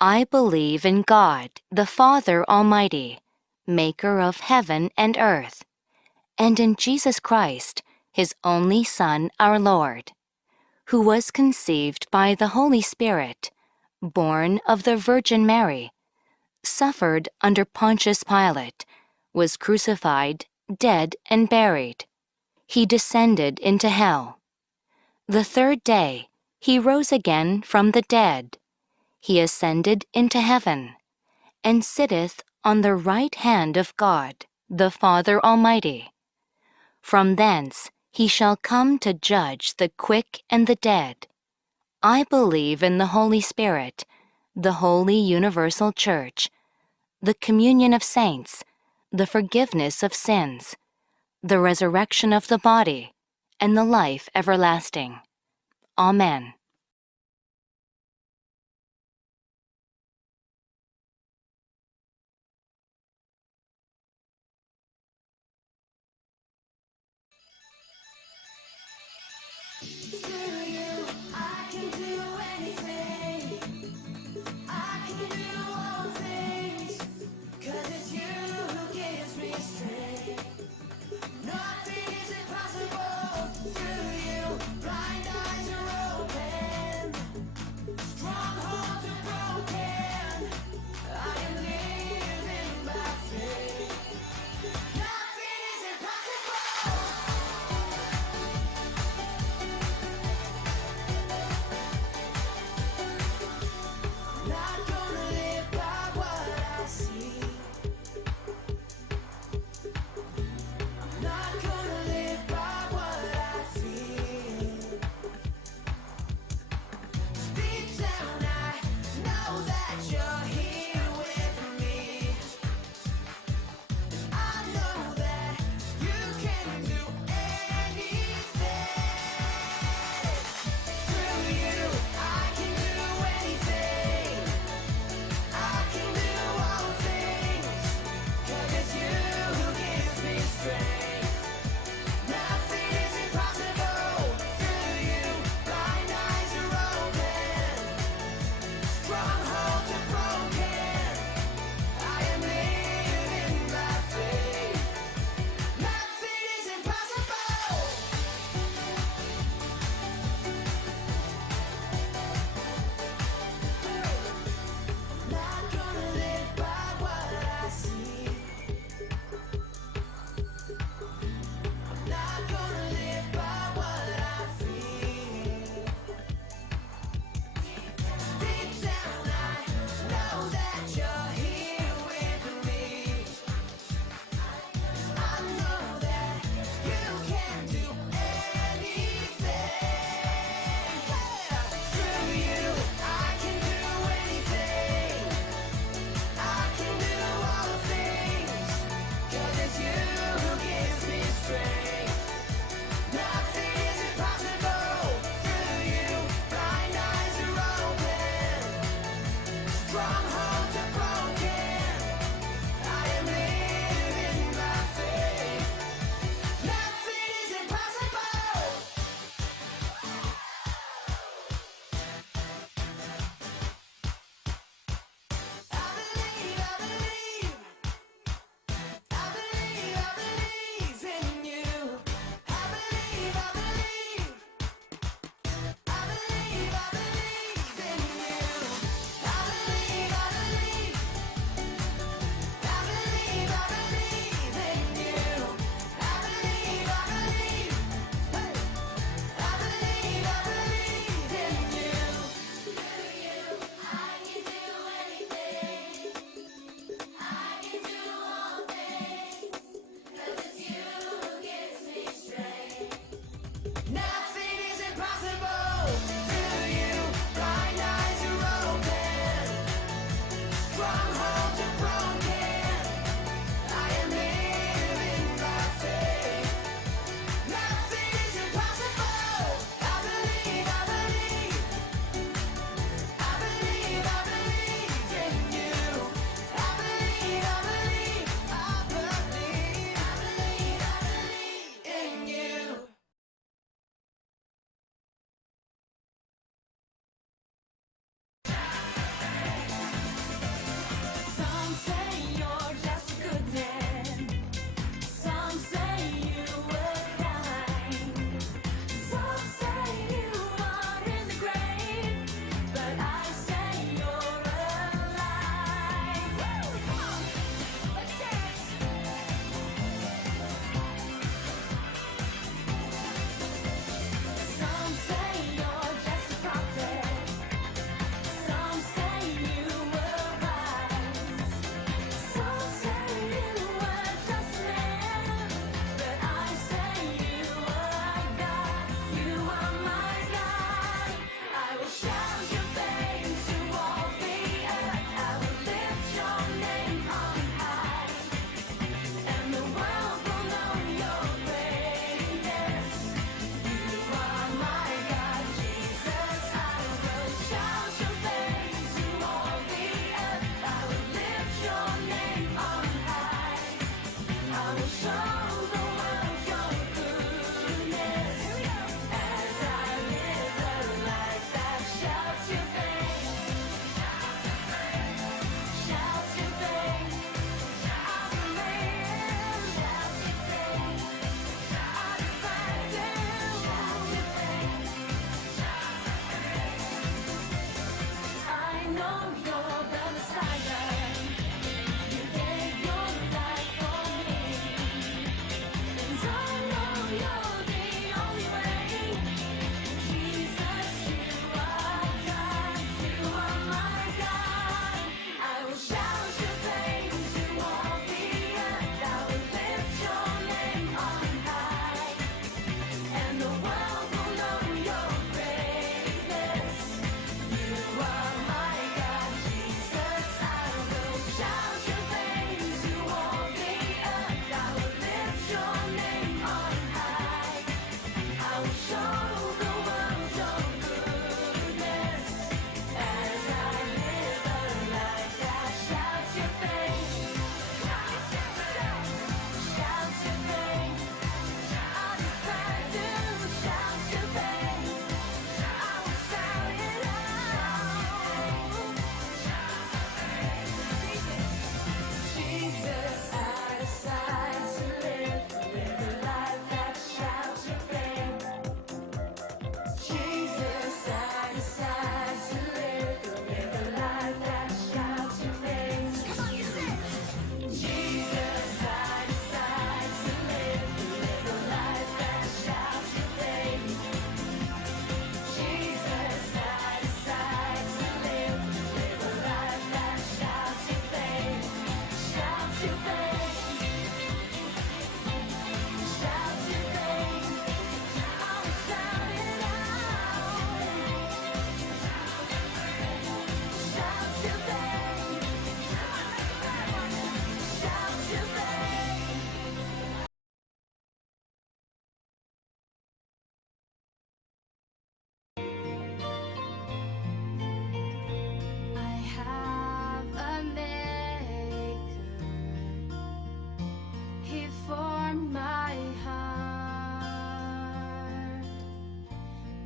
I believe in God, the Father Almighty, maker of heaven and earth, and in Jesus Christ, His only Son, our Lord, who was conceived by the Holy Spirit, born of the Virgin Mary, suffered under Pontius Pilate, was crucified, dead, and buried. He descended into hell. The third day, He rose again from the dead. He ascended into heaven, and sitteth on the right hand of God, the Father Almighty. From thence He shall come to judge the quick and the dead. I believe in the Holy Spirit, the holy universal Church, the communion of saints, the forgiveness of sins, the resurrection of the body, and the life everlasting. Amen.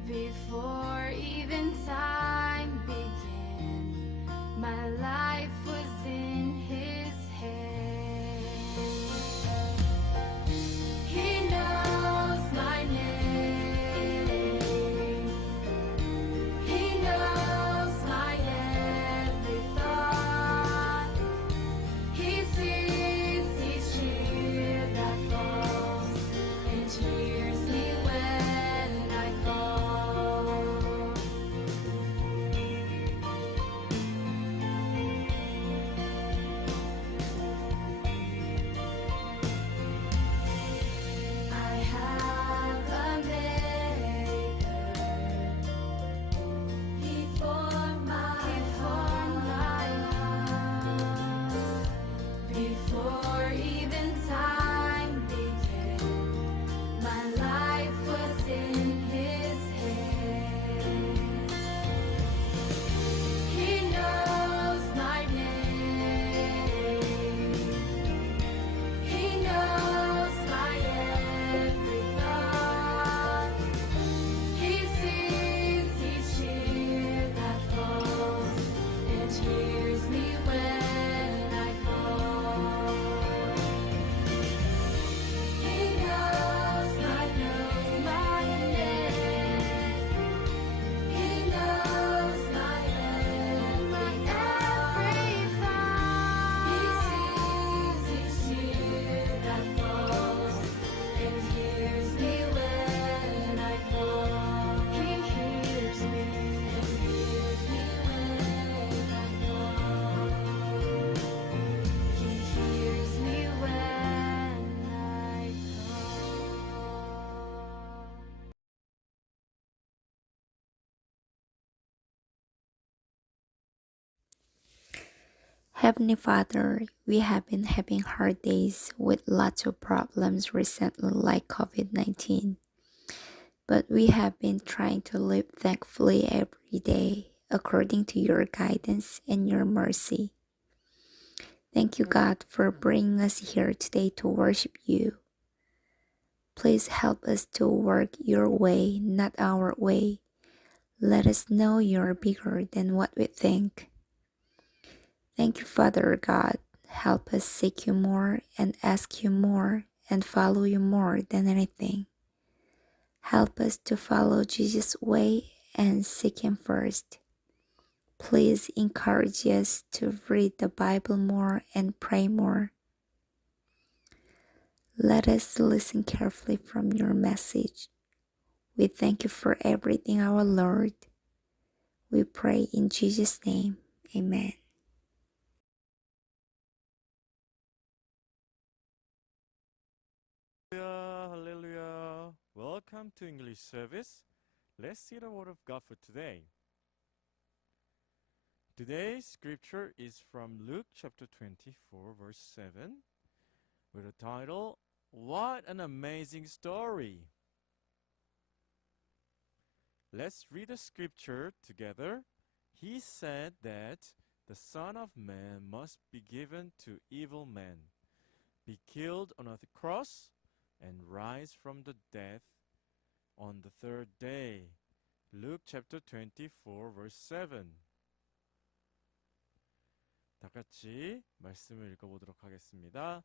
Before even time began, my life was in His hands. He knows my name. He knows my every thought. He sees each tear that falls and hears me when I call. I have a maker. He formed my heart. Before even time began, my life was in His hands. He knows my name. He knows my every thought. He sees each tear that falls and hears me when I call. He knows my name. He knows my every thought. He sees each tear that falls and hears me when I call. He hears me and hears me when I call. He hears me when I call. Heavenly Father, we have been having hard days with lots of problems recently, like COVID-19. But we have been trying to live thankfully every day, according to your guidance and your mercy. Thank you, God, for bringing us here today to worship you. Please help us to work your way, not our way. Let us know you're bigger than what we think. Thank you, Father God. Help us seek you more and ask you more and follow you more than anything. Help us to follow Jesus' way and seek him first. Please encourage us to read the Bible more and pray more. Let us listen carefully from your message. We thank you for everything, our Lord. We pray in Jesus' name. Amen. Hallelujah, hallelujah. Welcome to English service. Let's see the word of God for today. Today's scripture is from Luke chapter 24, verse 7, with the title, What an Amazing Story. Let's read the scripture together. He said that the Son of Man must be given to evil men, be killed on a cross, and rise from the dead on the third day. Luke chapter 24, verse 7. 다 같이 말씀을 읽어보도록 하겠습니다.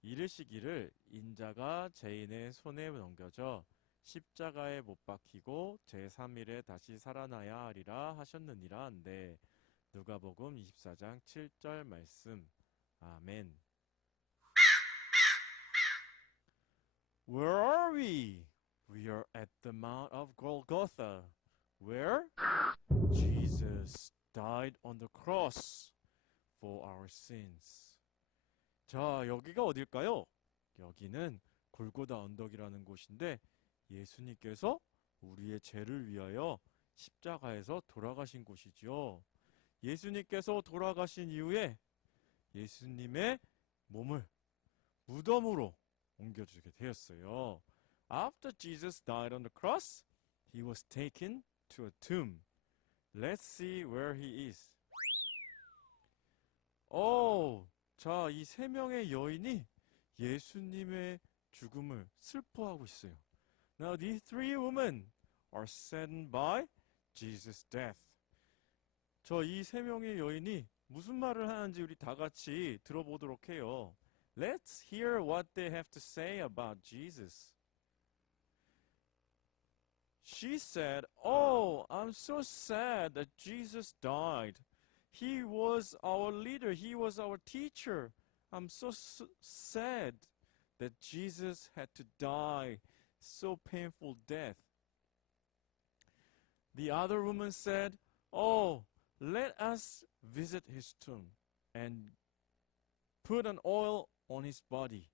이르시기를 인자가 죄인의 손에 넘겨져 십자가에 못 박히고 제3일에 다시 살아나야 하리라 하셨느니라 한데 누가복음 24장 7절 말씀. 아멘. Where are we? We are at the Mount of Golgotha, where Jesus died on the cross for our sins. 자, 여기가 어딜까요? 여기는 골고다 언덕이라는 곳인데 예수님께서 우리의 죄를 위하여 십자가에서 돌아가신 곳이죠. 예수님께서 돌아가신 이후에 예수님의 몸을 무덤으로 옮겨주게 되었어요. After Jesus died on the cross, he was taken to a tomb. Let's see where he is. 자, 이 세 명의 여인이 예수님의 죽음을 슬퍼하고 있어요. Now these three women are saddened by Jesus' death. 저 이 세 명의 여인이 무슨 말을 하는지 우리 다 같이 들어보도록 해요. Let's hear what they have to say about Jesus. She said, "Oh, I'm so sad that Jesus died. He was our leader. He was our teacher. I'm so sad that Jesus had to die. So painful death." The other woman said, "Oh, let us visit his tomb and put an oil on his body,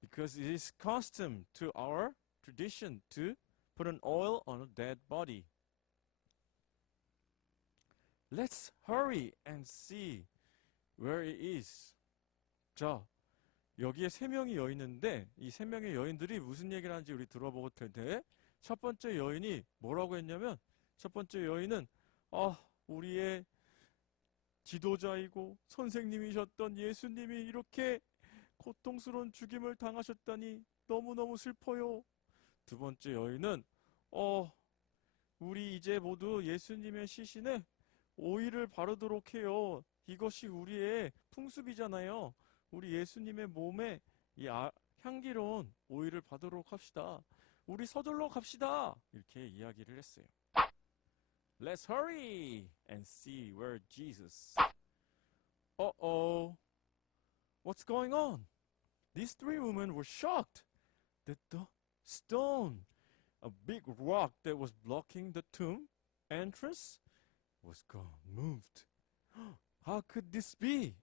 because it is custom to our tradition to put an oil on a dead body. Let's hurry and see where it is." 자, 여기에 세 명이 여인인데 이 세 명의 여인들이 무슨 얘기를 하는지 우리 들어보고 텐데, 첫 번째 여인이 뭐라고 했냐면, 첫 번째 여인은 우리의 지도자이고 선생님이셨던 예수님이 이렇게 고통스러운 죽임을 당하셨다니 너무너무 슬퍼요. 두 번째 여인은 우리 이제 모두 예수님의 시신에 오일을 바르도록 해요. 이것이 우리의 풍습이잖아요. 우리 예수님의 몸에 이 향기로운 오일을 바르도록 합시다. 우리 서둘러 갑시다. 이렇게 이야기를 했어요. Let's hurry and see where Jesus. What's going on? These three women were shocked that the stone, a big rock that was blocking the tomb entrance, was gone, moved. How could this be?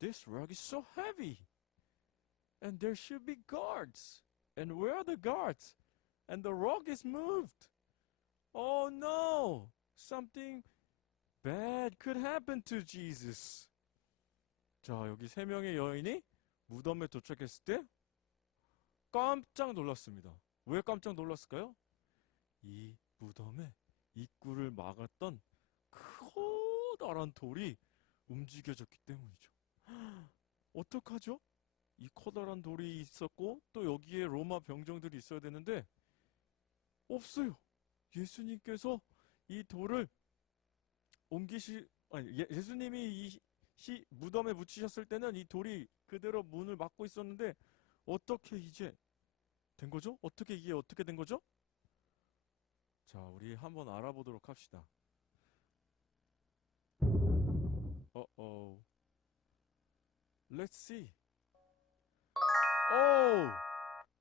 This rock is so heavy. And there should be guards. And where are the guards? And the rock is moved. Oh no! Something bad could happen to Jesus. 자, 여기 세 명의 여인이 무덤에 도착했을 때 깜짝 놀랐습니다. 왜 깜짝 놀랐을까요? 이 무덤의 입구를 막았던 커다란 돌이 움직여졌기 때문이죠. 어떡하죠? 이 커다란 돌이 있었고 또 여기에 로마 병정들이 있어야 되는데 없어요. 예수님께서 이 돌을 예수님이 이 무덤에 묻히셨을 때는 이 돌이 그대로 문을 막고 있었는데 어떻게 이제 된 거죠? 이게 어떻게 된 거죠? 자, 우리 한번 알아보도록 합시다. let's see. Oh,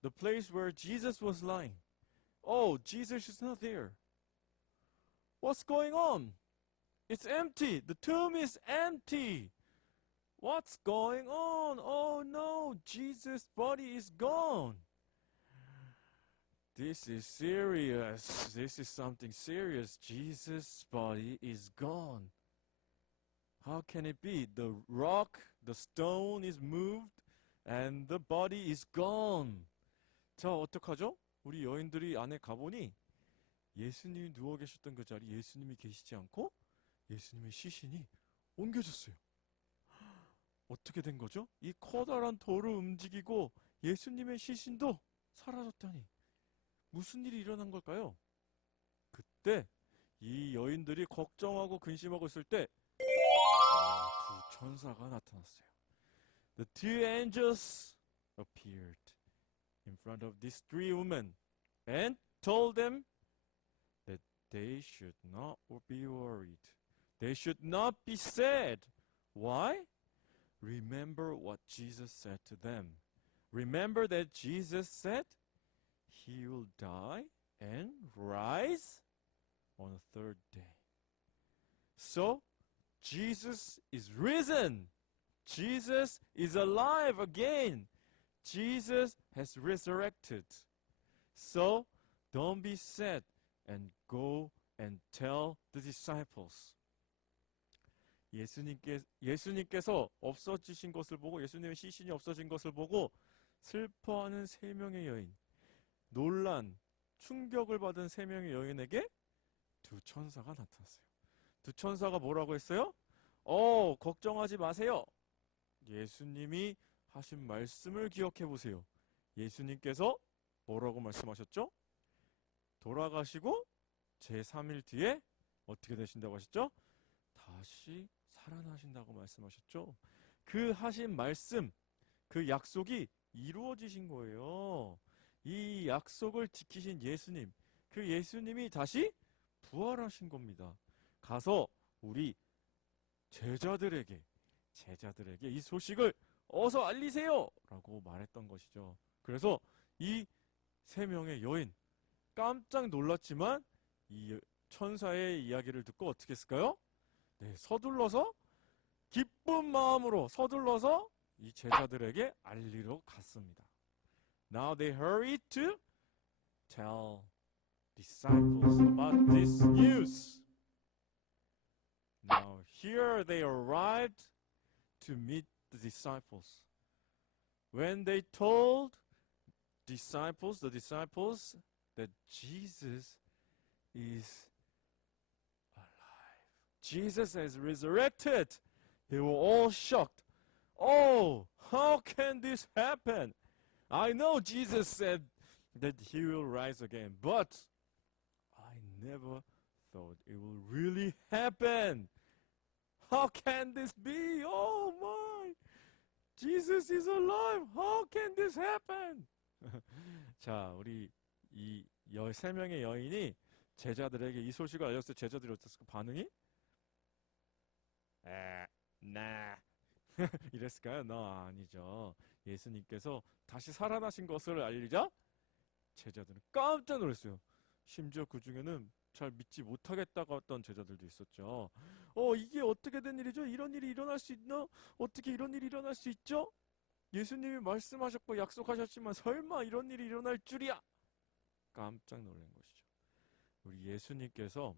the place where Jesus was lying. Oh, Jesus is not there. What's going on? It's empty. The tomb is empty. What's going on? Oh no, Jesus' body is gone. This is serious. This is something serious. Jesus' body is gone. How can it be? The rock, the stone is moved, and the body is gone. 자, 어떡하죠? 우리 여인들이 안에 가보니 예수님이 누워 계셨던 그 자리 예수님이 계시지 않고 예수님의 시신이 옮겨졌어요. 어떻게 된 거죠? 이 커다란 돌을 움직이고 예수님의 시신도 사라졌다니 무슨 일이 일어난 걸까요? 그때 이 여인들이 걱정하고 근심하고 있을 때 두 천사가 나타났어요. The two angels appeared in front of these three women and told them that they should not be worried. They should not be sad. Why? Remember what Jesus said to them. Remember that Jesus said he will die and rise on the third day. So, Jesus is risen. Jesus is alive again. Jesus has resurrected. So, don't be sad and go and tell the disciples. 예수님께서 없어지신 것을 보고 예수님의 시신이 없어진 것을 보고 슬퍼하는 세 명의 여인, 놀란 충격을 받은 세 명의 여인에게 두 천사가 나타났어요. 두 천사가 뭐라고 했어요? 걱정하지 마세요. 예수님이 하신 말씀을 기억해 보세요. 예수님께서 뭐라고 말씀하셨죠? 돌아가시고 제3일 뒤에 어떻게 되신다고 하셨죠? 다시 살아나신다고 말씀하셨죠. 그 하신 말씀, 그 약속이 이루어지신 거예요. 이 약속을 지키신 예수님, 그 예수님이 다시 부활하신 겁니다. 가서 우리 제자들에게 이 소식을 어서 알리세요! 라고 말했던 것이죠. 그래서 이 세 명의 여인 깜짝 놀랐지만 이 천사의 이야기를 듣고 어떻게 했을까요? 네, 서둘러서 기쁜 마음으로 서둘러서 이 제자들에게 알리러 갔습니다. Now they hurried to tell disciples about this news. Now here they arrived to meet the disciples. When they told the disciples that Jesus is alive. Jesus has resurrected. They were all shocked. Oh, how can this happen? I know Jesus said that he will rise again, but I never thought it will really happen. How can this be? Oh my! Jesus is alive. How can this happen? 자, 우리 이 13명의 여인이 제자들에게 이 소식을 알렸을 때 제자들이 어땠을까? 반응이? 나 이랬을까요? 아니죠. 예수님께서 다시 살아나신 것을 알리자 제자들은 깜짝 놀랐어요. 심지어 그 중에는 잘 믿지 못하겠다고 했던 제자들도 있었죠. 이게 어떻게 된 일이죠? 이런 일이 일어날 수 있나? 어떻게 이런 일이 일어날 수 있죠? 예수님이 말씀하셨고 약속하셨지만 설마 이런 일이 일어날 줄이야! 깜짝 놀란 것이죠. 우리 예수님께서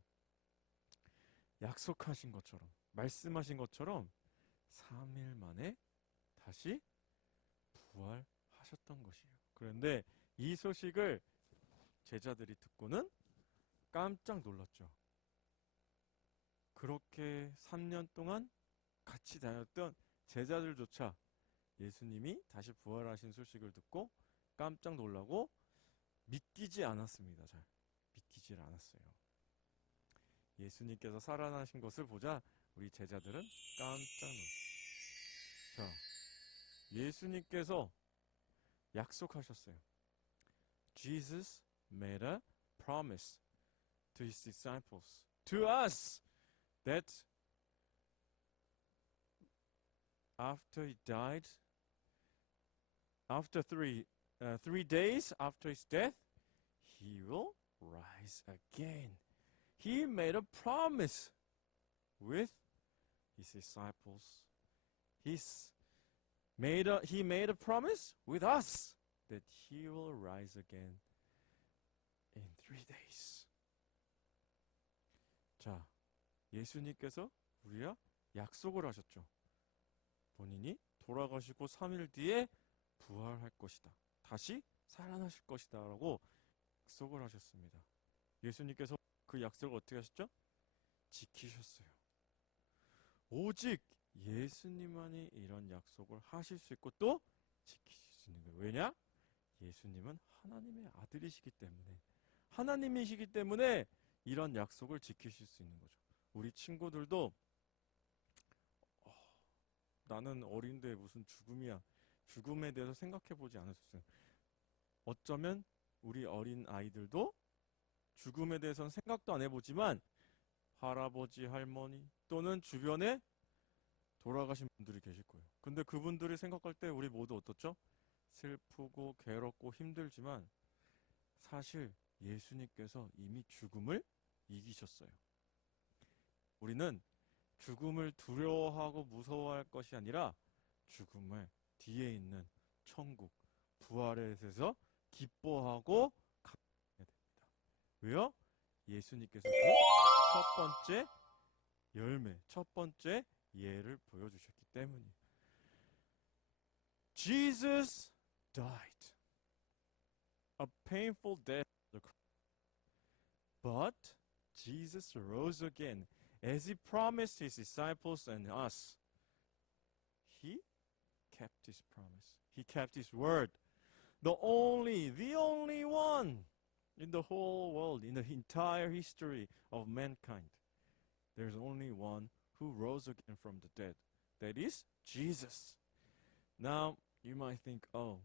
약속하신 것처럼 말씀하신 것처럼 3일 만에 다시 부활하셨던 것이에요. 그런데 이 소식을 제자들이 듣고는 깜짝 놀랐죠. 그렇게 3년 동안 같이 다녔던 제자들조차 예수님이 다시 부활하신 소식을 듣고 깜짝 놀라고 믿기지 않았습니다. 잘 믿기질 않았어요. 예수님께서 살아나신 것을 보자 우리 제자들은 깜짝 놀랐어요. 자, 예수님께서 약속하셨어요. Jesus made a promise to his disciples, to us, that after he died, after 3 days after his death, he will rise again. He made a promise with his disciples. He made a promise with us that he will rise again in 3 days. 자, 예수님께서 우리와 약속을 하셨죠. 본인이 돌아가시고 3일 뒤에 부활할 것이다. 다시 살아나실 것이다. 라고 약속을 하셨습니다. 예수님께서 그 약속을 어떻게 하셨죠? 지키셨어요. 오직 예수님만이 이런 약속을 하실 수 있고 또 지키실 수 있는 거예요. 왜냐? 예수님은 하나님의 아들이시기 때문에, 하나님이시기 때문에 이런 약속을 지키실 수 있는 거죠. 우리 친구들도 나는 어린데 무슨 죽음이야. 죽음에 대해서 생각해보지 않았었어요. 어쩌면 우리 어린 아이들도 죽음에 대해서는 생각도 안 해보지만 할아버지, 할머니 또는 주변에 돌아가신 분들이 계실 거예요. 근데 그분들이 생각할 때 우리 모두 어떻죠? 슬프고 괴롭고 힘들지만 사실 예수님께서 이미 죽음을 이기셨어요. 우리는 죽음을 두려워하고 무서워할 것이 아니라 죽음을 뒤에 있는 천국, 부활에 대해서 기뻐하고 감사해야 됩니다. 왜요? 예수님께서 첫 번째 열매, 첫 번째 예를 보여주셨기 때문이에요. Jesus died a painful death on the cross. But Jesus rose again as he promised his disciples and us. He kept his promise. He kept his word. The only one in the whole world, in the entire history of mankind. There's only one who rose again from the dead. That is Jesus. Now, you might think, oh,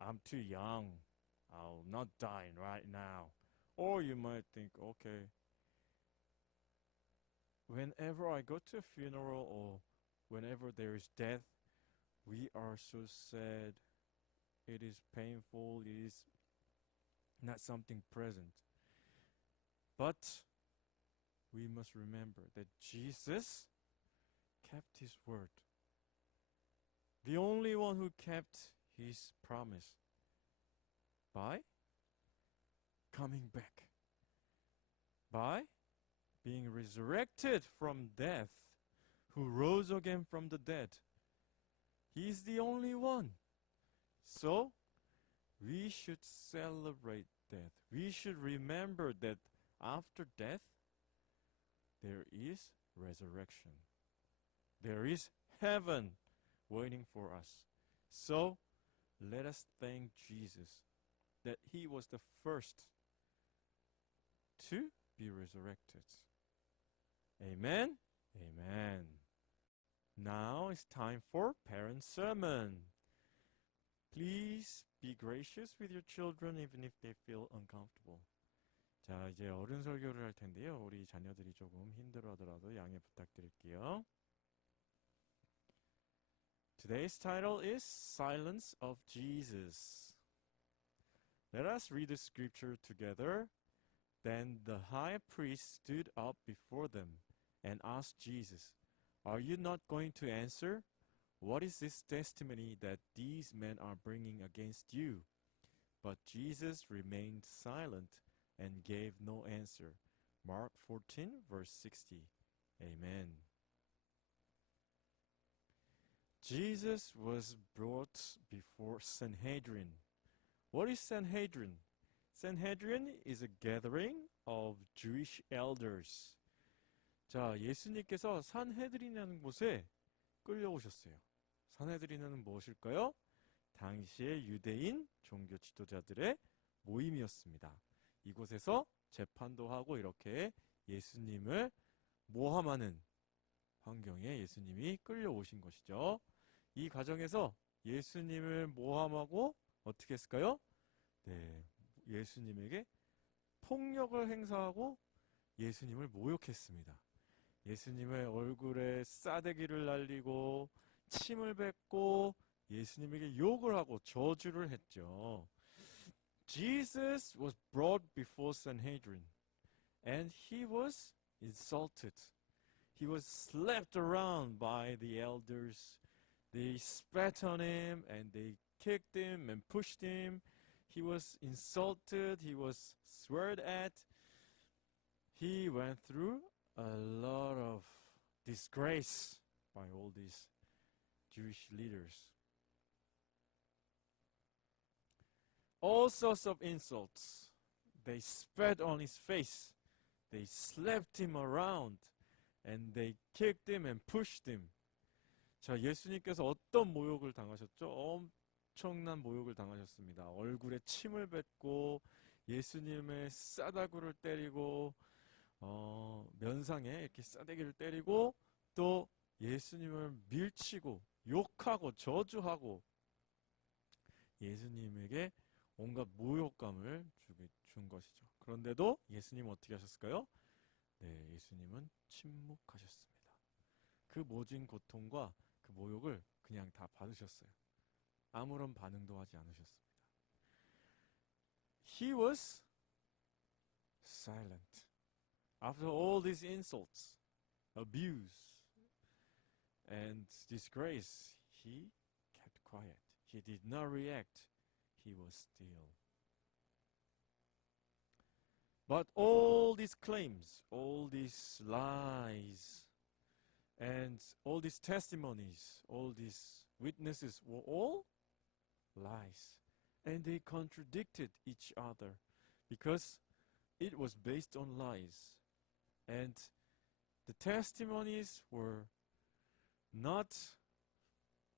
I'm too young. I'll not die right now. Or you might think, okay, whenever I go to a funeral or whenever there is death, we are so sad. It is painful. It is not something present. But we must remember that Jesus kept his word. The only one who kept his promise by coming back, by being resurrected from death, who rose again from the dead. He is the only one. So, we should celebrate death. We should remember that after death, there is resurrection. There is heaven waiting for us. So, let us thank Jesus that he was the first to be resurrected. Amen? Amen. Now it's time for parent sermon. Please be gracious with your children even if they feel uncomfortable. 자, 이제 어른 설교를 할 텐데요. 우리 자녀들이 조금 힘들어하더라도 양해 부탁드릴게요. Today's title is Silence of Jesus. Let us read the scripture together. Then the high priest stood up before them and asked Jesus, "Are you not going to answer? What is this testimony that these men are bringing against you?" But Jesus remained silent and gave no answer. Mark 14, verse 60. Amen. Jesus was brought before Sanhedrin. What is Sanhedrin? Sanhedrin is a gathering of Jewish elders. 자, 예수님께서 산헤드린이라는 곳에 끌려오셨어요. 산헤드린은 무엇일까요? 당시의 유대인 종교 지도자들의 모임이었습니다. 이곳에서 재판도 하고 이렇게 예수님을 모함하는 환경에 예수님이 끌려오신 것이죠. 이 과정에서 예수님을 모함하고 어떻게 했을까요? 네, 예수님에게 폭력을 행사하고 예수님을 모욕했습니다. 예수님의 얼굴에 싸대기를 날리고 침을 뱉고 예수님에게 욕을 하고 저주를 했죠. Jesus was brought before Sanhedrin and he was insulted. He was slapped around by the elders. They spat on him and they kicked him and pushed him. He was insulted. He was sweared at. He went through a lot of disgrace by all these Jewish leaders. All sorts of insults. They spat on his face. They slapped him around. And they kicked him and pushed him. 자, 예수님께서 어떤 모욕을 당하셨죠? 엄청난 모욕을 당하셨습니다. 얼굴에 침을 뱉고 예수님의 싸다구를 때리고 면상에 이렇게 싸대기를 때리고 또 예수님을 밀치고 욕하고 저주하고 예수님에게 온갖 모욕감을 준 것이죠. 그런데도 예수님은 어떻게 하셨을까요? 네, 예수님은 침묵하셨습니다. 그 모진 고통과 그 모욕을 그냥 다 받으셨어요. 아무런 반응도 하지 않으셨습니다. He was silent. After all these insults, abuse, and disgrace, he kept quiet. He did not react. He was still. But all these claims, all these lies, and all these testimonies, all these witnesses were all lies. And they contradicted each other because it was based on lies. And the testimonies were not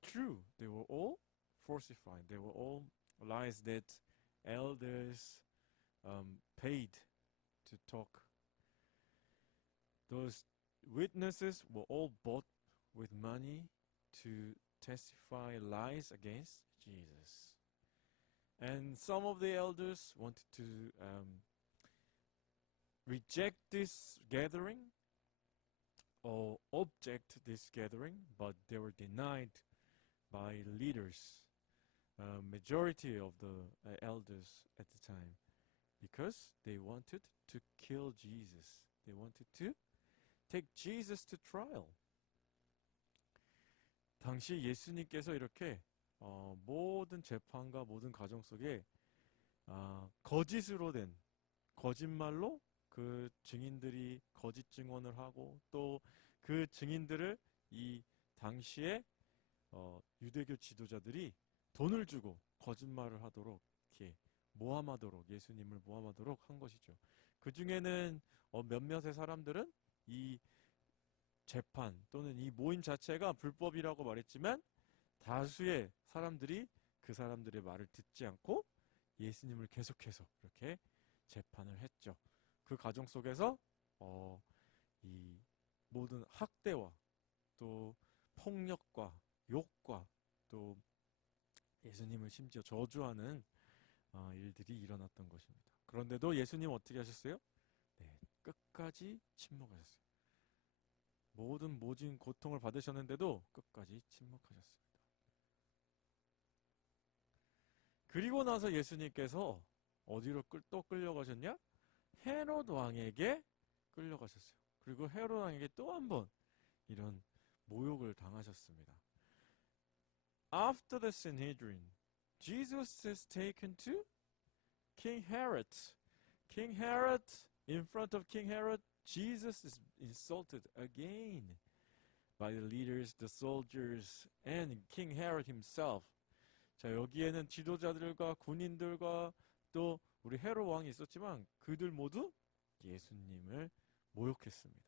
true. They were all falsified. They were all lies that elders paid to talk. Those witnesses were all bought with money to testify lies against Jesus. And some of the elders wanted to reject this gathering or object this gathering, but they were denied by leaders, majority of the elders at the time, because they wanted to kill Jesus. They wanted to take Jesus to trial. 당시 예수님께서 이렇게 모든 재판과 모든 과정 속에 거짓으로 된 거짓말로 그 증인들이 거짓 증언을 하고 또 그 증인들을 이 당시에 유대교 지도자들이 돈을 주고 거짓말을 하도록 이렇게 모함하도록 예수님을 모함하도록 한 것이죠. 그 중에는 몇몇의 사람들은 이 재판 또는 이 모임 자체가 불법이라고 말했지만 다수의 사람들이 그 사람들의 말을 듣지 않고 예수님을 계속해서 이렇게 재판을 했죠. 그 과정 속에서 이 모든 학대와 또 폭력과 욕과 또 예수님을 심지어 저주하는 일들이 일어났던 것입니다. 그런데도 예수님 어떻게 하셨어요? 네, 끝까지 침묵하셨어요. 모든 모진 고통을 받으셨는데도 끝까지 침묵하셨습니다. 그리고 나서 예수님께서 어디로 또 끌려가셨냐? 헤롯 왕에게 끌려가셨어요. 그리고 헤롯 왕에게 또 한 번 이런 모욕을 당하셨습니다. After the Sanhedrin, Jesus is taken to King Herod. King Herod, in front of King Herod, Jesus is insulted again by the leaders, the soldiers, and King Herod himself. 자, 여기에는 지도자들과 군인들과 또 우리 헤롯 왕이 있었지만 그들 모두 예수님을 모욕했습니다.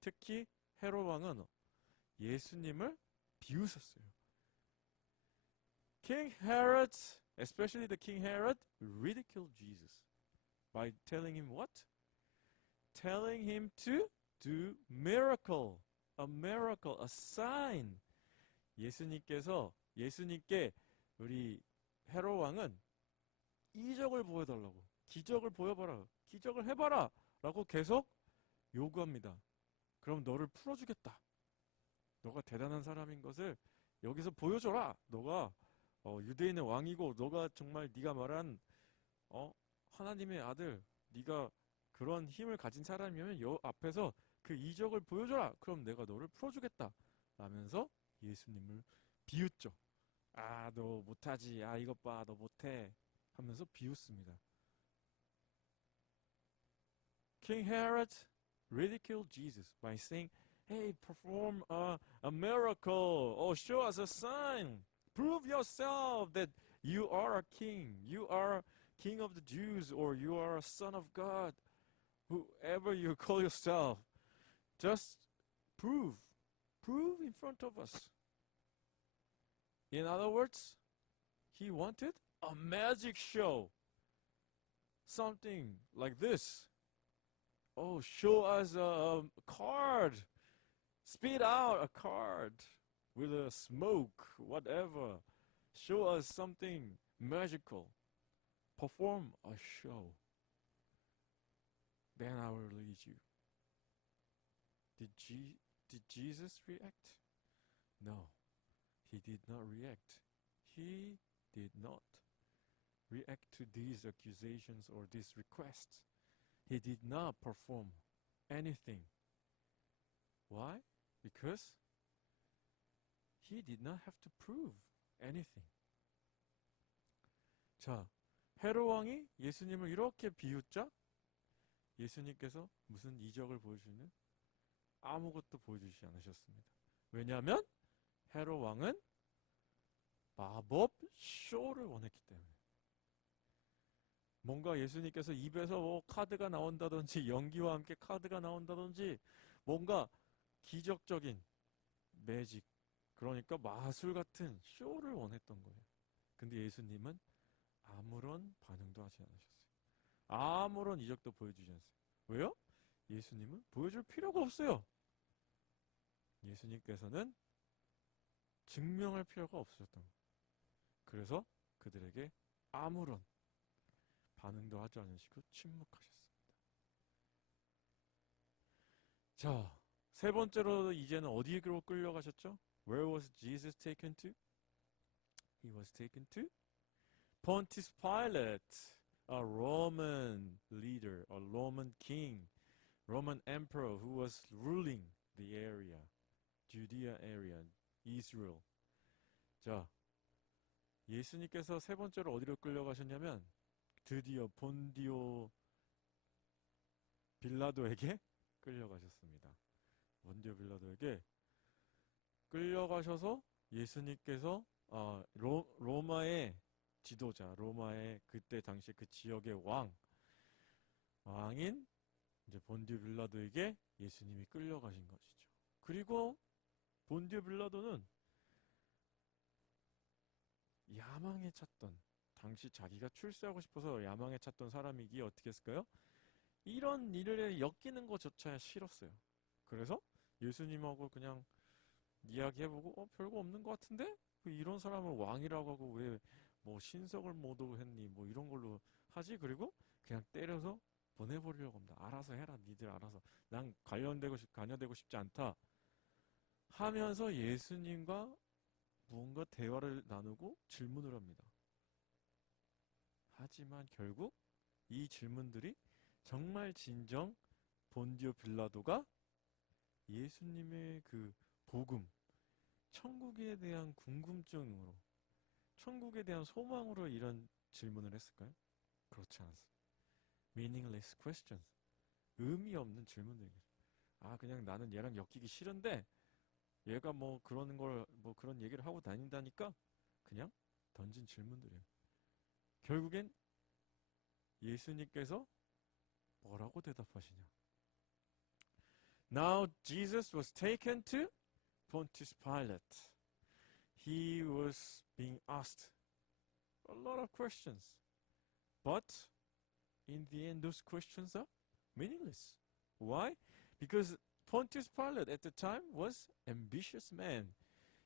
특히 헤롯 왕은 예수님을 비웃었어요. King Herod, especially the King Herod, ridiculed Jesus by telling him what? Telling him to do miracle, a miracle, a sign. 예수님께 우리 헤롯 왕은 이적을 보여달라고, 기적을 보여봐라, 기적을 해봐라 라고 계속 요구합니다. 그럼 너를 풀어주겠다. 너가 대단한 사람인 것을 여기서 보여줘라. 너가 유대인의 왕이고 너가 정말 네가 말한 하나님의 아들, 네가 그런 힘을 가진 사람이면 여 앞에서 그 이적을 보여줘라. 그럼 내가 너를 풀어주겠다. 라면서 예수님을 비웃죠. 아, 너 못하지. 아, 이것 봐. 너 못해. 하면서 비웃습니다. King Herod ridiculed Jesus by saying, hey, perform a miracle or show us a sign. Prove yourself that you are a king. You are king of the Jews, or you are a son of God. Whoever you call yourself, just prove in front of us. In other words, he wanted a magic show. Something like this. Oh, show us a card. Spit out a card with a smoke, whatever. Show us something magical. Perform a show. Then I will release you. Did Jesus react? No, he did not react. He did not react to these accusations or these requests. He did not perform anything. Why? Because he did not have to prove anything. 자, 헤롯 왕이 예수님을 이렇게 비웃자 예수님께서 무슨 이적을 보여주는 아무것도 보여주시지 않으셨습니다. 왜냐하면 헤롯 왕은 마법 쇼를 원했기 때문에. 뭔가 예수님께서 입에서 뭐 카드가 나온다든지 연기와 함께 카드가 나온다든지 뭔가 기적적인 매직, 그러니까 마술 같은 쇼를 원했던 거예요. 근데 예수님은 아무런 반응도 하지 않으셨어요. 아무런 이적도 보여주지 않았어요. 왜요? 예수님은 보여줄 필요가 없어요. 예수님께서는 증명할 필요가 없으셨던 거예요. 그래서 그들에게 아무런 반응도 하지 않으시고 침묵하셨습니다. 자, 세 번째로 이제는 어디로 끌려가셨죠? Where was Jesus taken to? He was taken to Pontius Pilate, a Roman leader, a Roman king, Roman emperor who was ruling the area, Judea area, Israel. 자, 예수님께서 세 번째로 어디로 끌려가셨냐면 드디어 본디오 빌라도에게 끌려가셨습니다. 본디오 빌라도에게 끌려가셔서 예수님께서 로마의 지도자, 로마의 그때 당시 그 지역의 왕인 이제 본디오 빌라도에게 예수님이 끌려가신 것이죠. 그리고 본디오 빌라도는 야망에 찼던, 당시 자기가 출세하고 싶어서 야망에 찼던 사람이기에 어떻게 했을까요? 이런 일에 엮이는 것조차 싫었어요. 그래서 예수님하고 그냥 이야기해보고 별거 없는 것 같은데? 이런 사람을 왕이라고 하고 왜 뭐 신석을 모독했니? 뭐 이런 걸로 하지? 그리고 그냥 때려서 보내버리려고 합니다. 알아서 해라. 니들 알아서. 난 관여되고 싶지 않다. 하면서 예수님과 무언가 대화를 나누고 질문을 합니다. 하지만 결국 이 질문들이 정말 진정 본디오 빌라도가 예수님의 그 복음, 천국에 대한 궁금증으로, 천국에 대한 소망으로 이런 질문을 했을까요? 그렇지 않습니다. Meaningless questions. 의미 없는 질문들이에요. 그냥 나는 얘랑 엮이기 싫은데 얘가 뭐 그런 걸, 뭐 그런 얘기를 하고 다닌다니까 그냥 던진 질문들이에요. 결국엔 예수님께서 뭐라고 대답하시냐? Now Jesus was taken to Pontius Pilate. He was being asked a lot of questions. But in the end, those questions are meaningless. Why? Because Pontius Pilate at the time was an ambitious man.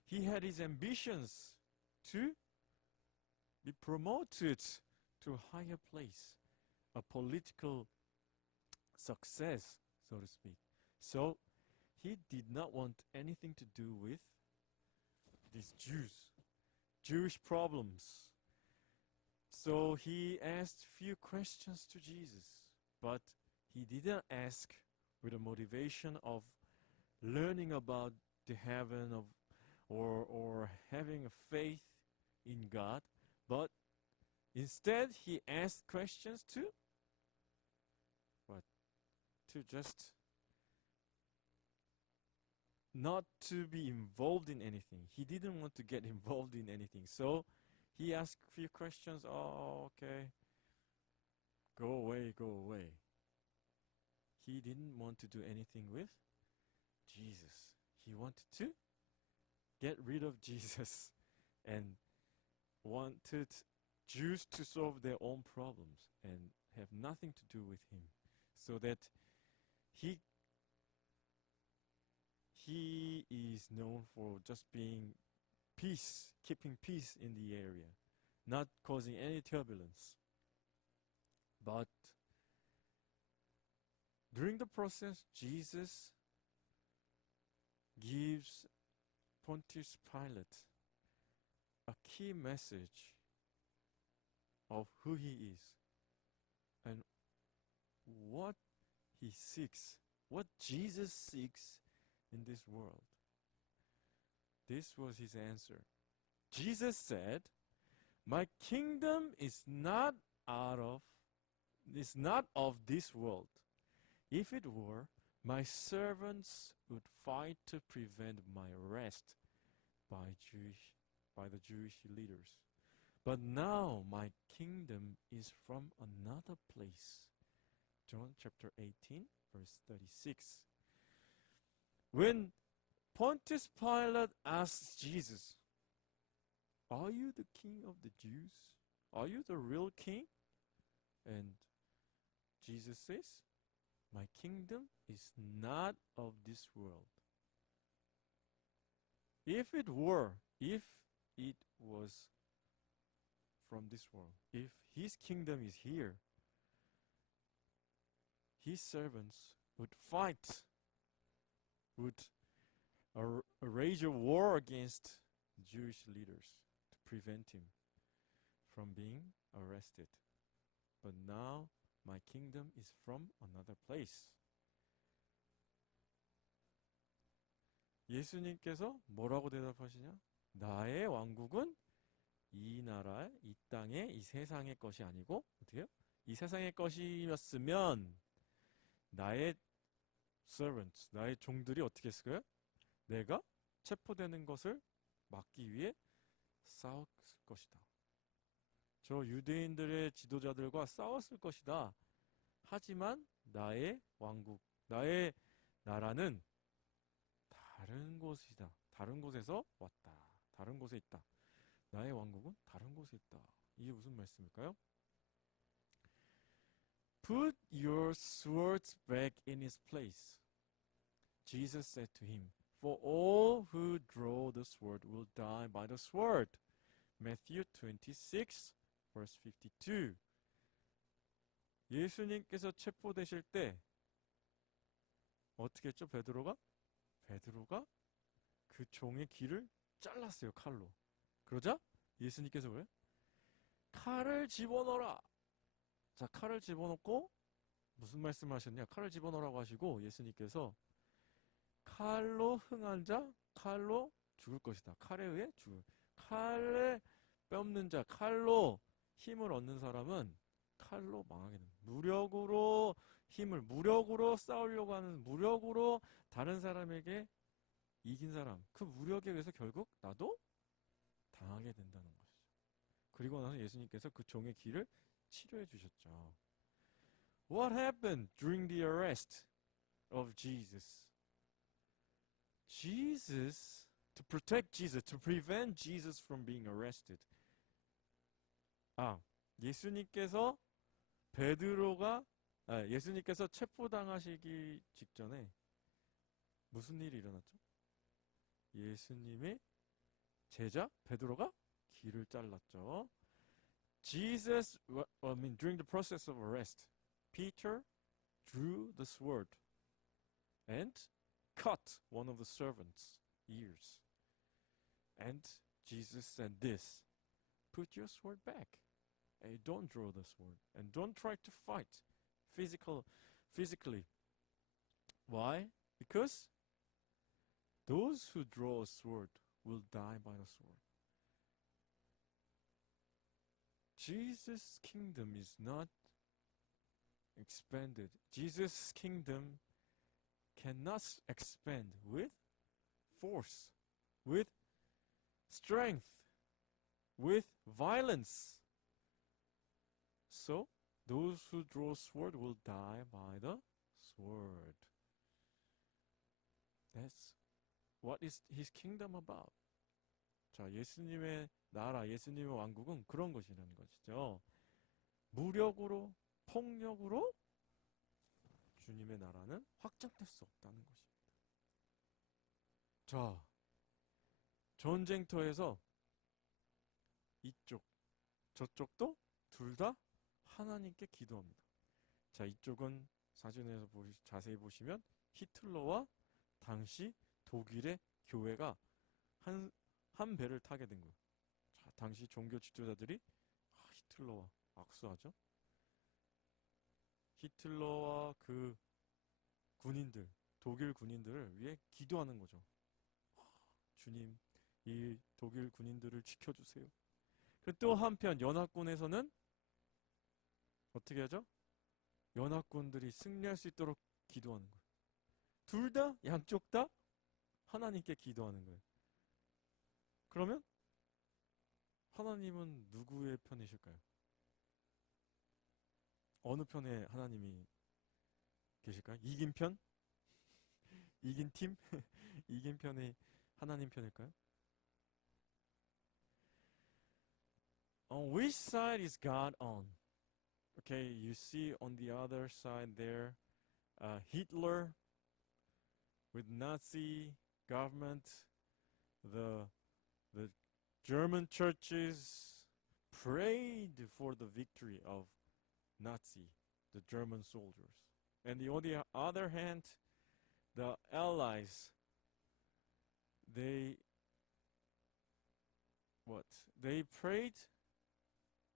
He had his ambitions to be promoted to a higher place, a political success, so to speak. So he did not want anything to do with these Jewish problems. So he asked few questions to Jesus, but he didn't ask with a motivation of learning about the heaven of or having a faith in God, but instead he asked questions to what? To just not to be involved in anything. He didn't want to get involved in anything. So he asked a few questions. Oh, okay. Go away, go away. He didn't want to do anything with Jesus. He wanted to get rid of Jesus and wanted Jews to solve their own problems and have nothing to do with him, so that he is known for just being peace, keeping peace in the area, not causing any turbulence. But during the process, Jesus gives Pontius Pilate a key message of who he is and what he seeks, what Jesus seeks in this world. This was his answer. Jesus said, "My kingdom is not of this world. If it were, my servants would fight to prevent my arrest by the Jewish leaders. But now my kingdom is from another place." John chapter 18, verse 36. When Pontius Pilate asks Jesus, "Are you the king of the Jews? Are you the real king?" And Jesus says, "My kingdom is not of this world." If it was from this world, if his kingdom is here, his servants would fight, would arrange a war against Jewish leaders to prevent him from being arrested. But now my kingdom is from another place. 예수님께서 뭐라고 대답하시냐? 나의 왕국은 이 나라, 이 땅의, 이 세상의 것이 아니고 어떻게요? 이 세상의 것이었으면 나의 servants, 나의 종들이 어떻게 했을까요? 내가 체포되는 것을 막기 위해 싸웠을 것이다. 저 유대인들의 지도자들과 싸웠을 것이다. 하지만 나의 왕국, 나의 나라는 다른 곳이다. 다른 곳에서 왔다. 다른 곳에 있다. 나의 왕국은 다른 곳에 있다. 이게 무슨 말씀일까요? Put your swords back in its place. Jesus said to him, "For all who draw the sword will die by the sword." Matthew 26, verse 52. 예수님께서 체포되실 때 어떻게 했죠? 베드로가 그 종의 귀를 잘랐어요. 칼로. 그러자 예수님께서 왜? 칼을 집어넣어라. 자, 칼을 집어넣고 무슨 말씀을 하셨냐? 칼을 집어넣으라고 하시고 예수님께서 칼로 흥한 자, 칼로 죽을 것이다. 칼에 의해 죽을. 칼에 뼈없는 자, 칼로 힘을 얻는 사람은 칼로 망하게 됩니다. 무력으로 싸우려고 하는, 무력으로 다른 사람에게 이긴 사람, 그 무력에 의해서 결국 나도 당하게 된다는 것이죠. 그리고 나서 예수님께서 그 종의 귀를 치료해 주셨죠. What happened during the arrest of Jesus? To protect Jesus, to prevent Jesus from being arrested. 예수님께서 예수님께서 체포당하시기 직전에 무슨 일이 일어났죠? 예수님의 제자 베드로가 귀를 잘랐죠. during the process of arrest, Peter drew the sword and cut one of the servants' ears. And Jesus said this, put your sword back. And don't draw the sword. And don't try to fight physically. Why? Because those who draw a sword will die by the sword. Jesus' kingdom is not expanded. Jesus' kingdom cannot expand with force, with strength, with violence. So, those who draw sword will die by the sword. That's what is his kingdom about. 자, 예수님의 나라, 예수님의 왕국은 그런 것이라는 것이죠. 무력으로, 폭력으로 주님의 나라는 확장될 수 없다는 것입니다. 자, 전쟁터에서 이쪽, 저쪽도 둘 다 하나님께 기도합니다. 자, 이쪽은 사진에서 자세히 보시면 히틀러와 당시 독일의 교회가 한 배를 타게 된 거예요. 자, 당시 종교 지도자들이 히틀러와 악수하죠. 히틀러와 그 군인들, 독일 군인들을 위해 기도하는 거죠. 주님, 이 독일 군인들을 지켜주세요. 또 한편 연합군에서는 어떻게 하죠? 연합군들이 승리할 수 있도록 기도하는 거예요. 둘 다, 양쪽 다 하나님께 기도하는 거예요. 그러면 하나님은 누구의 편이실까요? 어느 편에 하나님이 계실까요? 이긴 편? 이긴 팀? 이긴 편이 하나님 편일까요? On which side is God on? Okay, you see on the other side there, Hitler with Nazi government, the German churches prayed for the victory of Nazi, the German soldiers. And on the other hand, the Allies, they prayed,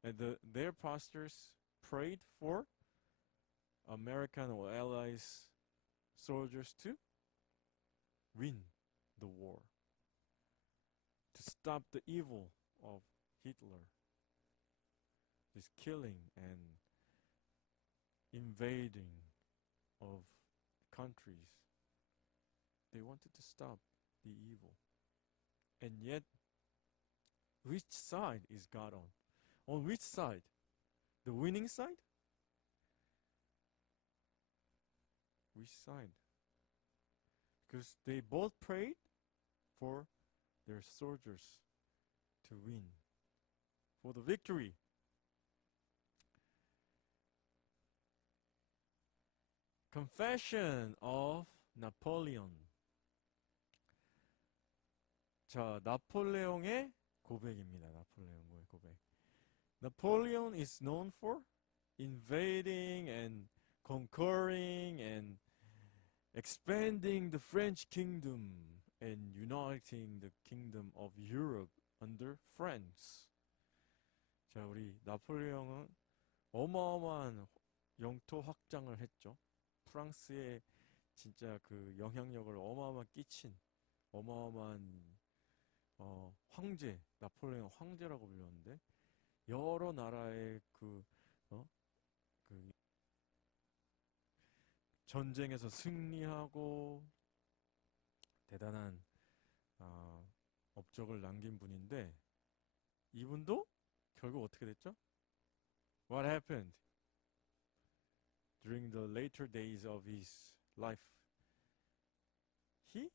and their pastors prayed for American or Allies soldiers to win the war, to stop the evil of Hitler, this killing and invading of countries. They wanted to stop the evil. And yet, which side is God on? On which side? The winning side? Which side? Because they both prayed for their soldiers to win, for the victory. Confession of Napoleon. 자, 나폴레옹의 고백입니다. 나폴레옹의 고백. Napoleon is known for invading and conquering and expanding the French kingdom and uniting the kingdom of Europe under France. 자, 우리 나폴레옹은 어마어마한 영토 확장을 했죠. 프랑스에 진짜 그 영향력을 어마어마하게 끼친 어마어마한 황제, 나폴레옹 황제라고 불렸는데 여러 나라의 그 전쟁에서 승리하고 대단한 업적을 남긴 분인데 이분도 결국 어떻게 됐죠? What happened during the later days of his life? He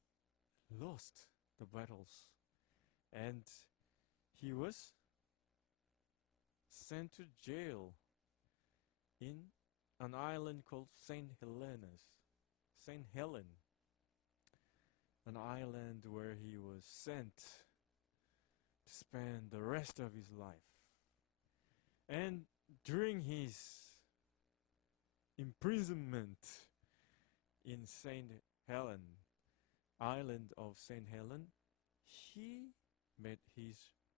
lost the battles and he was sent to jail in an island called Saint Helen, an island where he was sent to spend the rest of his life. And during his imprisonment in Saint Helen, island of Saint Helen, he met his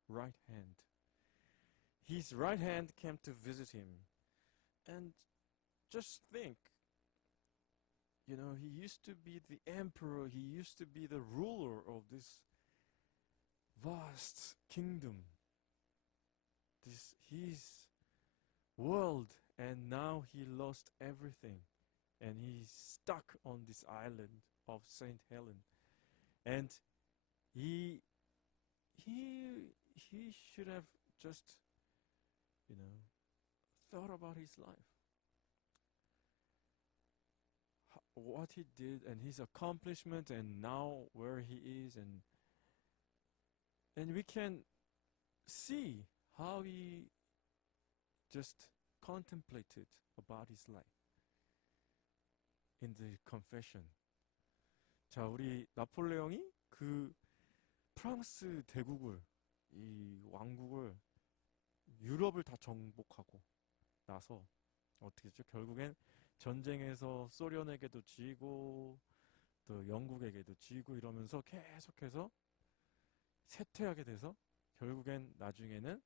right hand. His right hand came to visit him. And just think, he used to be the emperor, he used to be the ruler of this vast kingdom, his world, and now he lost everything. And he's stuck on this island of St. Helen. And he should have just, thought about his life. What he did and his accomplishment, and now where he is, and we can see how he just contemplated about his life in the confession. 자, 우리 나폴레옹이 그 프랑스 대국을, 이 왕국을, 유럽을 다 정복하고 나서 어떻게 했죠? 결국엔 전쟁에서 소련에게도 지고 또 영국에게도 지고 이러면서 계속해서 쇠퇴하게 돼서 결국엔 나중에는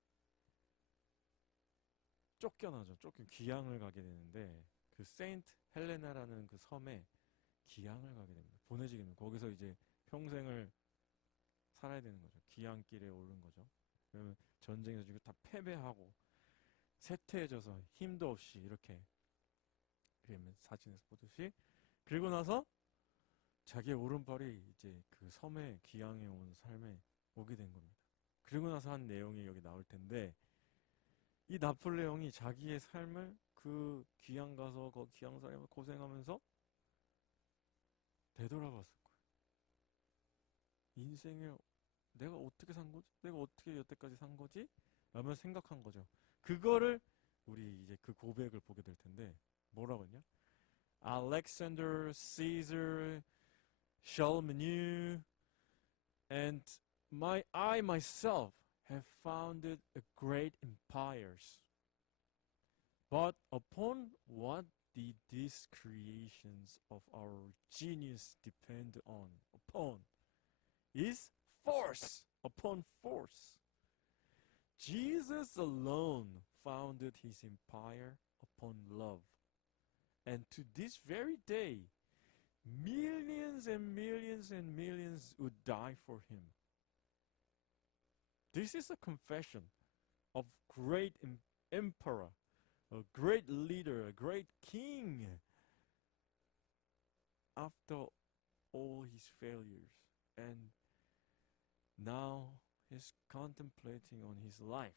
쫓겨나죠. 귀향을 가게 되는데, 그 세인트 헬레나라는 그 섬에 귀향을 가게 됩니다. 보내지게 됩니다. 거기서 이제 평생을 살아야 되는 거죠. 귀향길에 오른 거죠. 그러면 전쟁에서 지금 다 패배하고 쇠퇴해져서 힘도 없이 이렇게, 그러면 사진에서 보듯이, 그리고 나서 자기의 오른팔이 이제 그 섬에 귀향해 온 삶에 오게 된 겁니다. 그리고 나서 한 내용이 여기 나올 텐데, 이 나폴레옹이 자기의 삶을 그 귀향 가서 그 귀향살이 고생하면서 되돌아봤을 거예요. 인생에 내가 어떻게 산 거지? 내가 어떻게 여태까지 산 거지? 라며 생각한 거죠. 그거를 우리 이제 그 고백을 보게 될 텐데, 뭐라고 했냐? Alexander, Caesar, Charlemagne, and I myself have founded a great empires. But upon what did these creations of our genius depend on? Upon is force, upon force. Jesus alone founded his empire upon love. And to this very day, millions and millions and millions would die for him. This is a confession of great emperor, a great leader, a great king, after all his failures. And now he's contemplating on his life,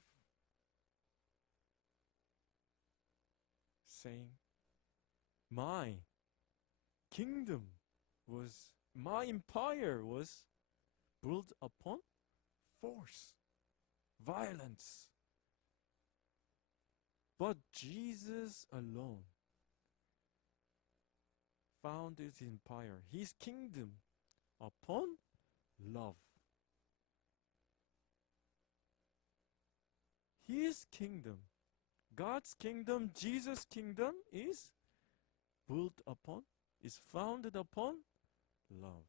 saying, my empire was built upon force, violence. But Jesus alone founded his empire, his kingdom, upon love. His kingdom, God's kingdom, Jesus' kingdom is built upon, is founded upon love.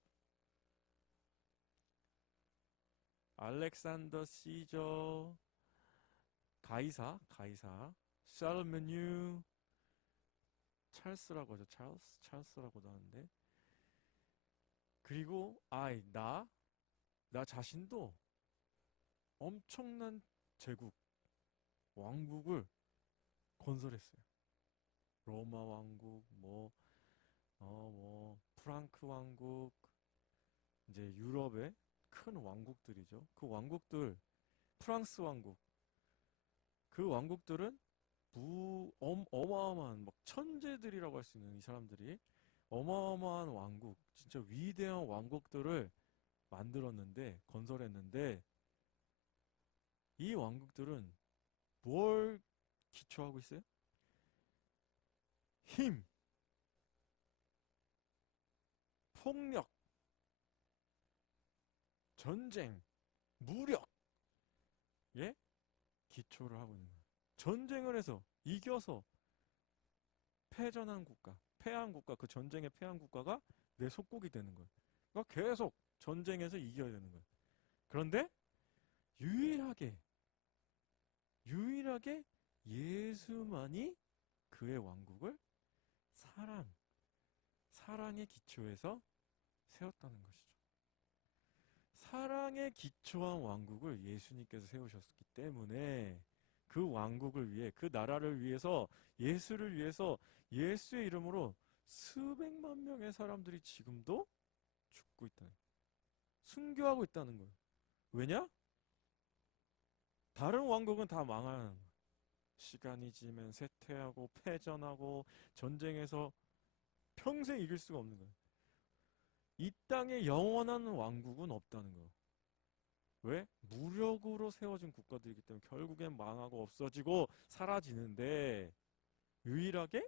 알렉산더, 시저, 가이사, 샬르메뉴, 찰스라고 하죠. 찰스라고도 하는데, 그리고 나 자신도 엄청난 제국, 왕국을 건설했어요. 로마 왕국, 프랑크 왕국, 이제 유럽의 큰 왕국들이죠. 그 왕국들, 프랑스 왕국, 그 왕국들은 어마어마한 막 천재들이라고 할 수 있는 이 사람들이 어마어마한 왕국, 진짜 위대한 왕국들을 만들었는데, 건설했는데, 이 왕국들은 뭘 기초하고 있어요? 힘, 폭력, 전쟁, 무력, 예? 기초를 하고 있는 거예요. 전쟁을 해서 이겨서 패한 국가, 그 전쟁에 패한 국가가 내 속국이 되는 거예요. 그러니까 계속 전쟁에서 이겨야 되는 거예요. 그런데 유일하게 예수만이 그의 왕국을 사랑의 기초에서 세웠다는 것이죠. 사랑에 기초한 왕국을 예수님께서 세우셨기 때문에 그 왕국을 위해, 그 나라를 위해서, 예수를 위해서 예수의 이름으로 수백만 명의 사람들이 지금도 죽고 있다는 거예요. 순교하고 있다는 거예요. 왜냐? 다른 왕국은 다 망하는 거예요. 시간이 지면 쇠퇴하고 패전하고 전쟁에서 평생 이길 수가 없는 거예요. 이 땅에 영원한 왕국은 없다는 거예요. 왜? 무력으로 세워진 국가들이기 때문에 결국엔 망하고 없어지고 사라지는데, 유일하게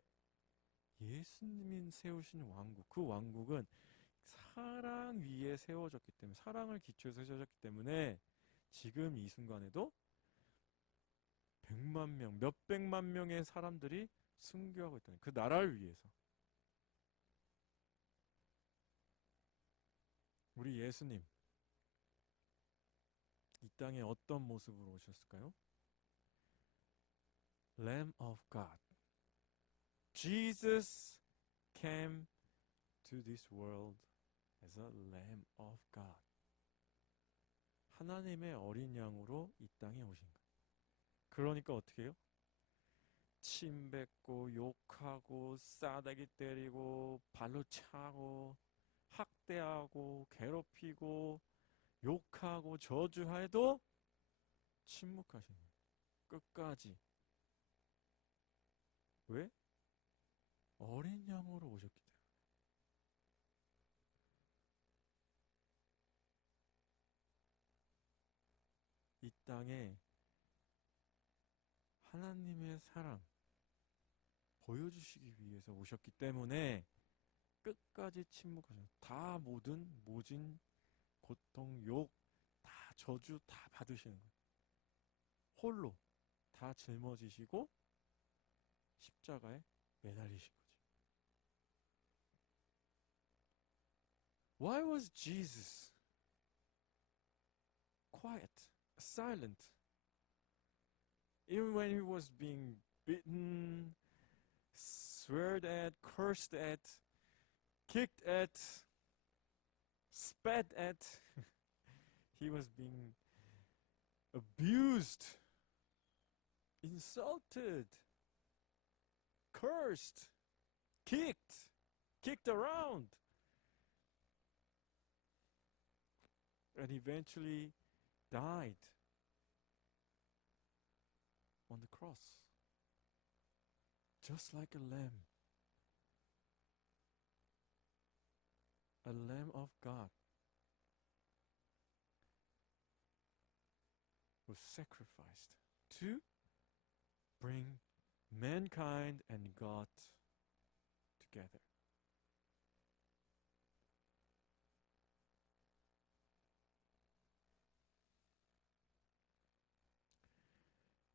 예수님이 세우신 왕국, 그 왕국은 사랑 위에 세워졌기 때문에, 사랑을 기초해서 세워졌기 때문에 지금 이 순간에도 100만 명, 몇백만 명의 사람들이 순교하고 있다는, 그 나라를 위해서. 우리 예수님, 이 땅에 어떤 모습으로 오셨을까요? Lamb of God. Jesus came to this world as a Lamb of God. 하나님의 어린 양으로 이 땅에 오신 거예요. 그러니까 어떻게 해요? 침 뱉고 욕하고 싸대기 때리고 발로 차고 학대하고 괴롭히고 욕하고 저주해도 침묵하신 거예요. 끝까지. 왜? 어린 양으로 오셨기 때문에. 이 땅에 하나님의 사랑 보여주시기 위해서 오셨기 때문에 끝까지 침묵하셨어요. 다 모진 고통, 욕, 다 저주 다 받으시는 거예요. 홀로 다 짊어지시고 십자가에 매달리신 거죠. Why was Jesus quiet, silent? Even when he was being beaten, sweared at, cursed at, kicked at, spat at, he was being abused, insulted, cursed, kicked around, and eventually died on the cross, just like a lamb of God was sacrificed to bring mankind and God together.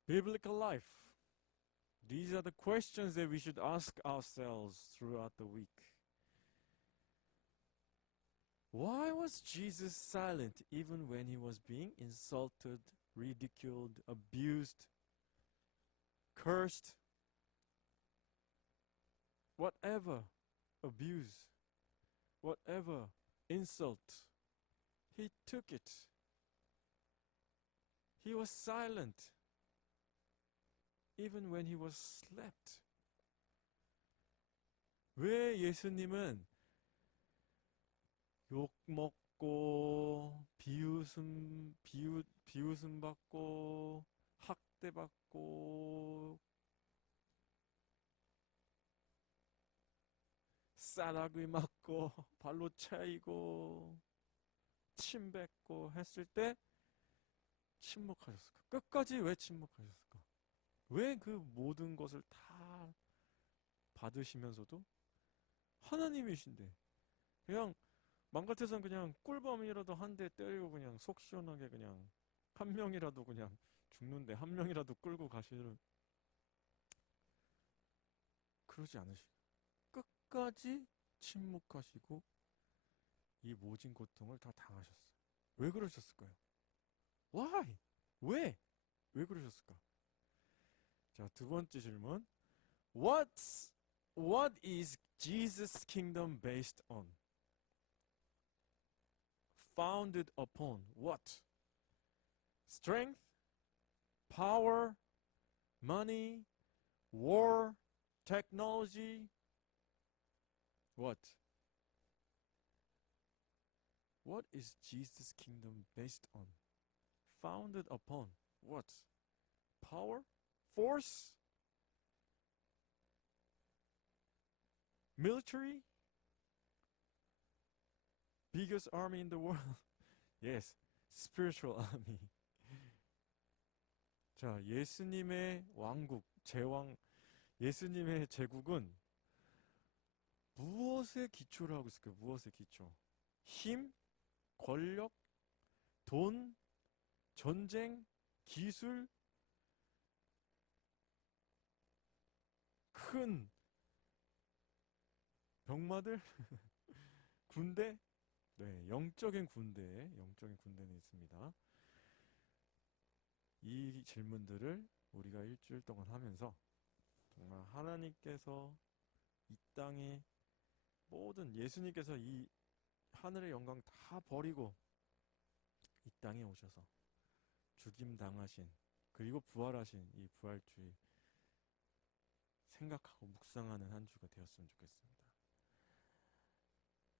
Biblical life. These are the questions that we should ask ourselves throughout the week. Why was Jesus silent even when he was being insulted, ridiculed, abused, cursed? Whatever abuse, whatever insult, he took it. He was silent even when he was slapped. 왜 예수님은 욕 먹고 비웃음 받고 학대 받고 싸다귀 맞고 발로 차이고 침 뱉고 했을 때 침묵하셨을까? 끝까지 왜 침묵하셨을까? 왜 그 모든 것을 다 받으시면서도 하나님이신데 그냥 맘 같아서는 그냥 꿀밤이라도 한 대 때리고 그냥 속 시원하게 그냥 한 명이라도 그냥 죽는데 한 명이라도 끌고 가시는, 그러지 않으시고 끝까지 침묵하시고 이 모진 고통을 다 당하셨어요. 왜 그러셨을까요? Why? 왜? 왜 그러셨을까? 자, 두 번째 질문. What is Jesus' kingdom based on? Founded upon what? Strength, power, money, war, technology. What? What is Jesus' kingdom based on? Founded upon what? Power? Force? Military? Biggest army in the world? Yes, spiritual army. 자, 예수님의 왕국, 예수님의 제국은 무엇에 기초를 하고 있을까요? 무엇에 기초? 힘, 권력, 돈, 전쟁, 기술, 큰 병마들, 군대? 네, 영적인 군대는 있습니다. 이 질문들을 우리가 일주일 동안 하면서 정말 하나님께서 이 땅에 모든 예수님께서 이 하늘의 영광 다 버리고 이 땅에 오셔서 죽임 당하신 그리고 부활하신 이 부활주의 생각하고 묵상하는 한 주가 되었으면 좋겠습니다.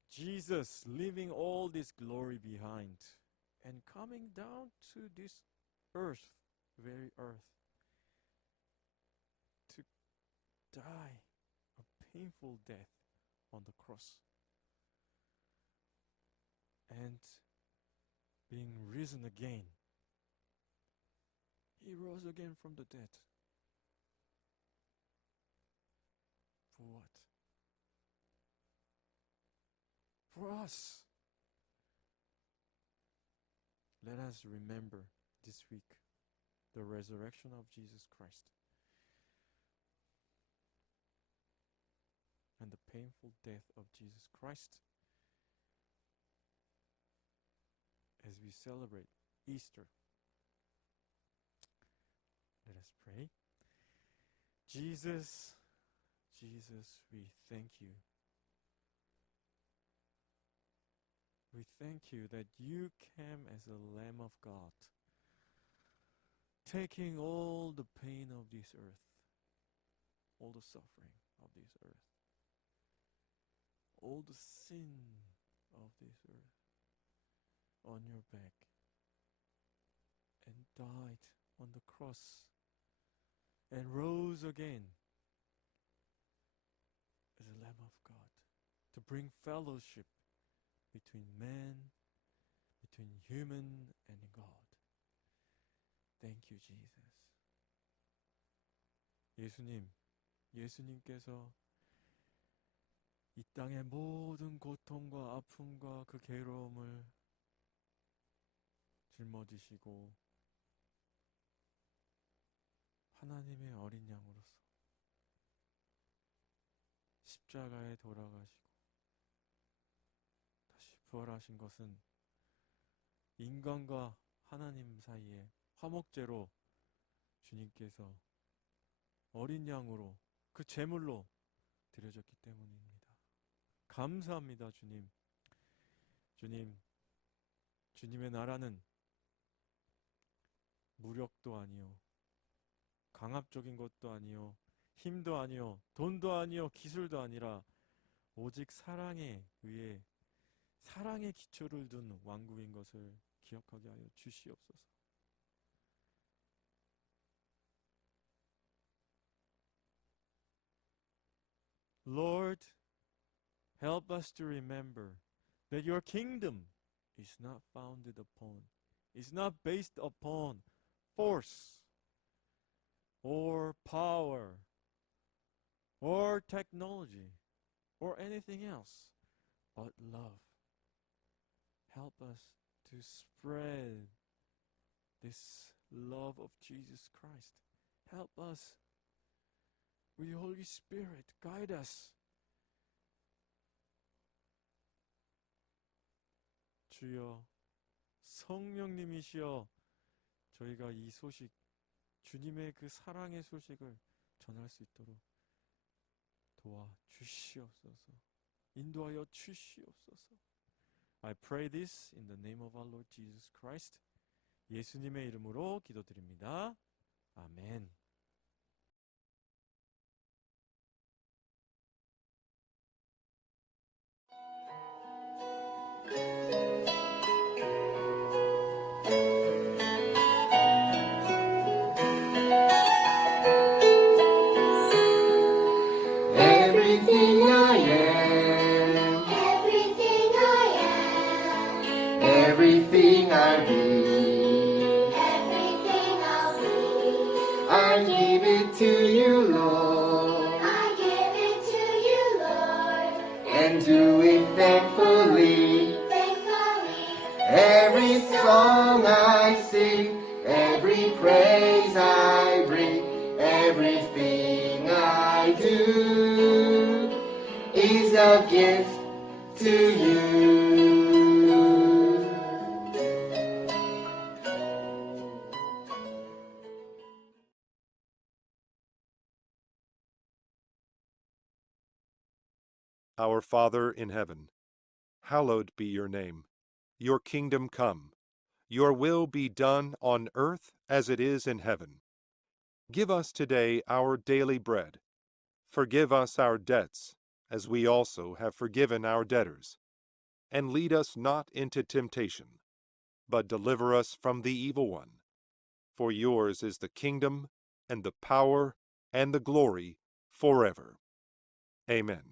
Jesus leaving all this glory behind and coming down to this earth, very earth, to die a painful death on the cross and being risen again. He rose again from the dead. For what? For us. Let us remember this week the resurrection of Jesus Christ and the painful death of Jesus Christ as we celebrate Easter. Let us pray. Jesus, we thank you. We thank you that you came as a Lamb of God, taking all the pain of this earth, all the suffering of this earth, all the sin of this earth on your back, and died on the cross and rose again as a Lamb of God to bring fellowship between man, between human and God. Thank you, Jesus. 예수님께서 이 땅의 모든 고통과 아픔과 그 괴로움을 짊어지시고 하나님의 어린 양으로서 십자가에 돌아가시고 다시 부활하신 것은 인간과 하나님 사이에 화목제로 주님께서 어린 양으로 그 제물로 드려졌기 때문입니다. 감사합니다, 주님. 주님의 나라는 무력도 아니요, 강압적인 것도 아니요, 힘도 아니요, 돈도 아니요, 기술도 아니라 오직 사랑에 의해 사랑의 기초를 둔 왕국인 것을 기억하게 하여 주시옵소서. Lord, help us to remember that your kingdom is not founded upon, is not based upon force or power or technology or anything else but love. Help us to spread this love of Jesus Christ. Help us with the Holy Spirit. Guide us. 주여, 성령님이시여 저희가 이 소식, 주님의 그 사랑의 소식을 전할 수 있도록 도와주시옵소서. 인도하여 주시옵소서. I pray this in the name of our Lord Jesus Christ. 예수님의 이름으로 기도드립니다. 아멘. Everything I am, Everything I am, everything I be, everything I'll be, I give it to you, Lord, I give it to you, Lord, and do it thankfully. thankfully. Every song I sing, every praise I bring, everything I do is a gift to you. Our Father in heaven, hallowed be your name. Your kingdom come. Your will be done on earth as it is in heaven. Give us today our daily bread. Forgive us our debts, as we also have forgiven our debtors. And lead us not into temptation, but deliver us from the evil one. For yours is the kingdom, and the power, and the glory, forever. Amen.